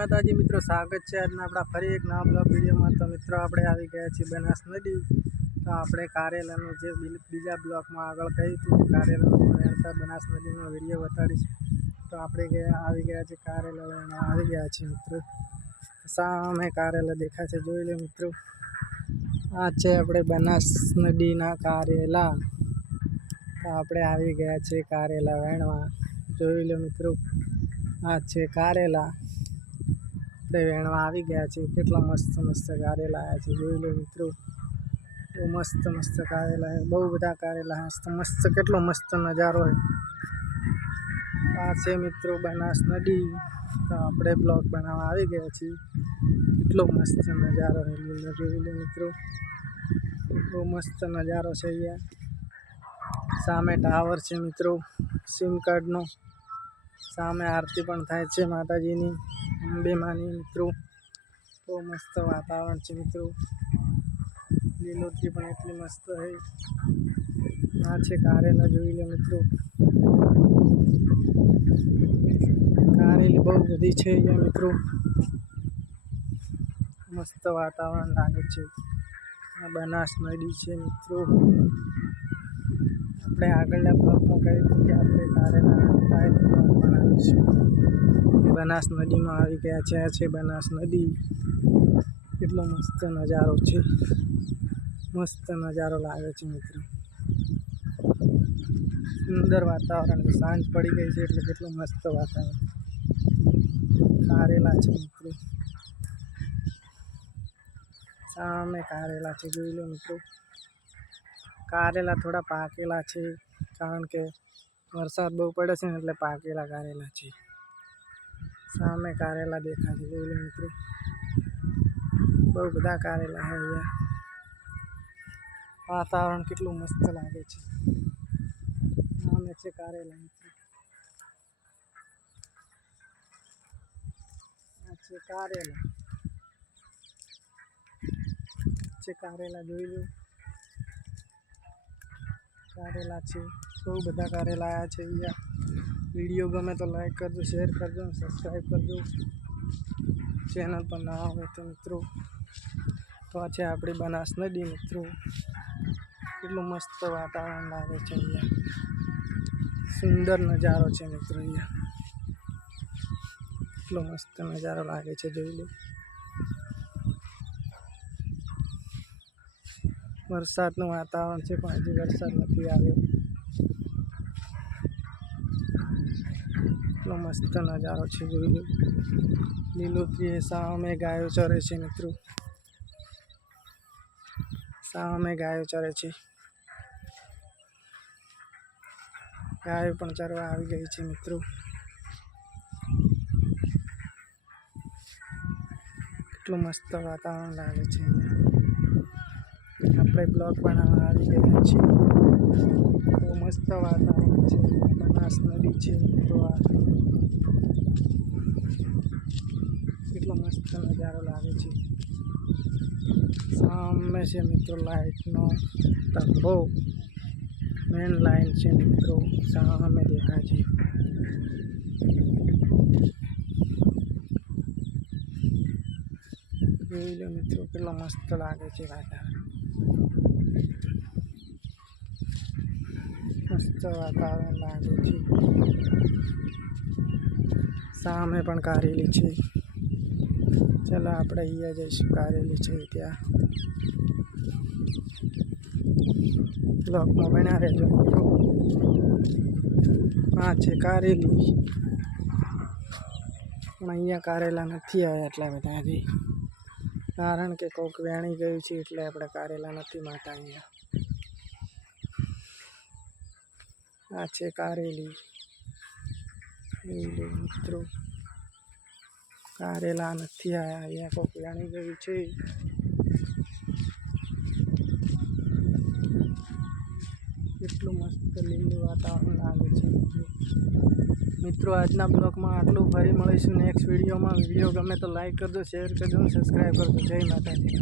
માતાજી મિત્રો, સ્વાગત છે આજના આપણા ફરી એક નવા બ્લોગ વિડીયોમાં। તો મિત્રો આપણે આવી ગયા છીએ બનાસ નદી। તો આપણે કારેલાનું જે બીજા બ્લોગમાં આગળ કહ્યું હતું કારેલાનું વેણતા બનાસ નદીનો વિડીયો બતાડીશ। તો આપણે આવી ગયા છીએ કારેલા વેણવા આવી ગયા છીએ મિત્રો। સામે કારેલા દેખાય છે, જોઈ લો મિત્રો। આ છે આપણે બનાસ નદીના કારેલા। તો આપણે આવી ગયા છીએ કારેલા વેણવા, જોઈ લો મિત્રો। આ છે કારેલા, આપણે વેણવા આવી ગયા છે। કેટલા મસ્ત મસ્ત કારેલા આવ્યા છે, જોઈ લો મિત્રો। બહુ મસ્ત મસ્ત કારેલા, બહુ બધા કારેલા મસ્ત, કેટલો મસ્ત નજારો હોય। આ છે મિત્રો બનાસ નદી। તો આપણે બ્લોગ બનાવવા આવી ગયા છીએ। કેટલો મસ્ત નજારો હોય, જોઈ લો મિત્રો। બહુ મસ્ત નજારો છે અહીંયા। સામે ટાવર છે મિત્રો સિમ કાર્ડનો। સામે આરતી પણ થાય છે માતાજીની, અંબે માની મિત્રો। બહુ મસ્ત વાતાવરણ છે મિત્રો, લીલોતરી પણ એટલી મસ્ત છે। આ છે કારેલા, જોઈ લો મિત્રો। કારેલી બહુ બધી છે અહીંયા મિત્રો, મસ્ત વાતાવરણ લાગે છે। આ બનાસ નદી છે મિત્રો। આપણે આગળના બ્લોગમાં કહ્યું હતું કે આપણે કારેલા થાય બ્લોગ બનાવીશું। બનાસ નદીમાં આવી ગયા છે, આ છે બનાસ નદી। કેટલો મસ્ત નજારો છે, મસ્ત નજારો લાગે છે મિત્રો। સુંદર વાતાવરણ, સાંજ પડી ગઈ છે એટલે કેટલું મસ્ત વાતાવરણ। કારેલા છે મિત્રો, સામે કારેલા છે, જોઈ લો મિત્રો। કારેલા થોડા પાકેલા છે, કારણ કે વરસાદ બહુ પડે છે ને એટલે પાકેલા કારેલા છે। સામે કારેલા દેખાય છે, જોઈ લો મિત્રો। બહુ બધા કારેલા છે અહીંયા। વાતાવરણ કેટલું મસ્ત લાગે છે। સામે છે કારેલા મિત્રો, આ છે કારેલા, કારેલા જોઈ લો। કારેલા છે, બહુ બધા કારેલા આવ્યા છે અહીંયા। વિડીયો ગમે તો લાઈક કરજો, શેર કરજો, સબસ્ક્રાઈબ કરજો, ચેનલ પર ના હોય તો મિત્રો। તો આ છે આપણી બનાસ નદી મિત્રો। કેટલું મસ્ત વાતાવરણ લાગે છે અહીંયા, સુંદર નજારો છે મિત્રો અહીંયા। કેટલો મસ્ત નજારો લાગે છે, જોઈ લો। વરસાદનું વાતાવરણ છે પણ હજી વરસાદ નથી આવ્યો। કેટલો મસ્ત નજારો છે, જોઈ લો। લીલોતરી, સામે ગાયો ચરે છે મિત્રો, સામે ગાયો ચરે છે। ગાયો પણ ચરવા આવી ગઈ છે મિત્રો। કેટલું મસ્ત વાતાવરણ લાગે છે અહીંયા। આપણે બ્લોગ બનાવવા આવી ગયા છીએ। બહુ મસ્ત વાતાવરણ છે, બનાસ નદી છે મિત્રો। આ કેટલો મસ્ત નજારો લાગે છે। સામે છે મિત્રો લાઇટનો તંબો, મેન લાઈન છે મિત્રો, સામે દેખાય છે। જોઈ લો મિત્રો, કેટલો મસ્ત લાગે છે વાતાવરણ, મસ્ત વાતાવરણ લાગે છે। સામે પણ કારેલી છે, ચાલો આપણે અહીંયા જઈશું, કારેલી છે ત્યાં। બ્લોગમાં બના રહેજો મિત્રો। આ છે કારેલી, પણ અહીંયા કારેલા નથી આવ્યા એટલા બધા હજી, કારણ કે કોક વેણી ગયું છે એટલે આપણે કારેલા નથી માતા અહીંયા। આ છે કારેલી, મિત્રો। કારેલા નથી આવ્યા, અહીંયા કોક વેણી ગયું છે। કેટલું મસ્ત લીલું વાતાવરણ લાગે છે મિત્રો। આજના બ્લોગમાં આટલું, ફરી મળીશું નેક્સ્ટ વિડીયોમાં। વિડીયો ગમે તો લાઈક કરજો, શેર કરજો, સબસ્ક્રાઈબ કરજો। જય માતાજી।